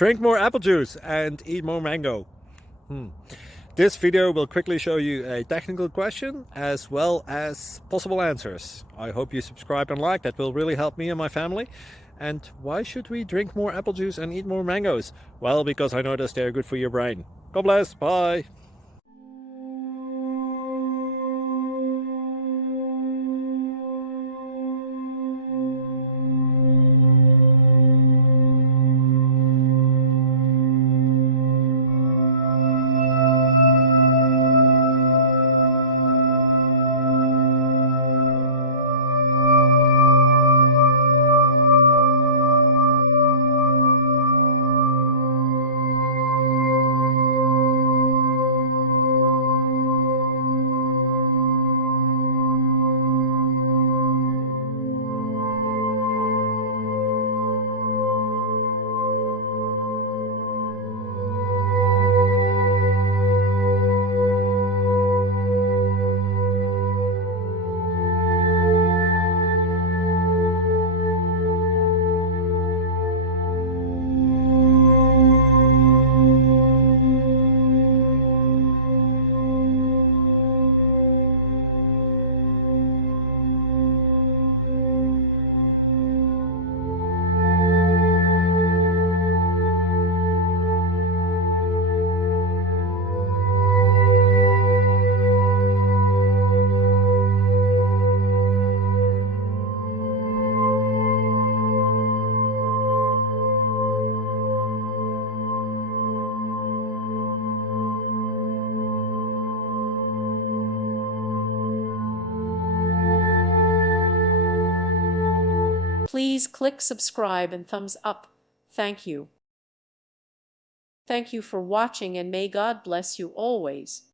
Drink more apple juice and eat more mango. This video will quickly show you a technical question as well as possible answers. I hope you subscribe and like, that will really help me and my family. And why should we drink more apple juice and eat more mangoes? Well, because I noticed they're good for your brain. God bless, bye! Please click subscribe and thumbs up. Thank you. Thank you for watching, and may God bless you always.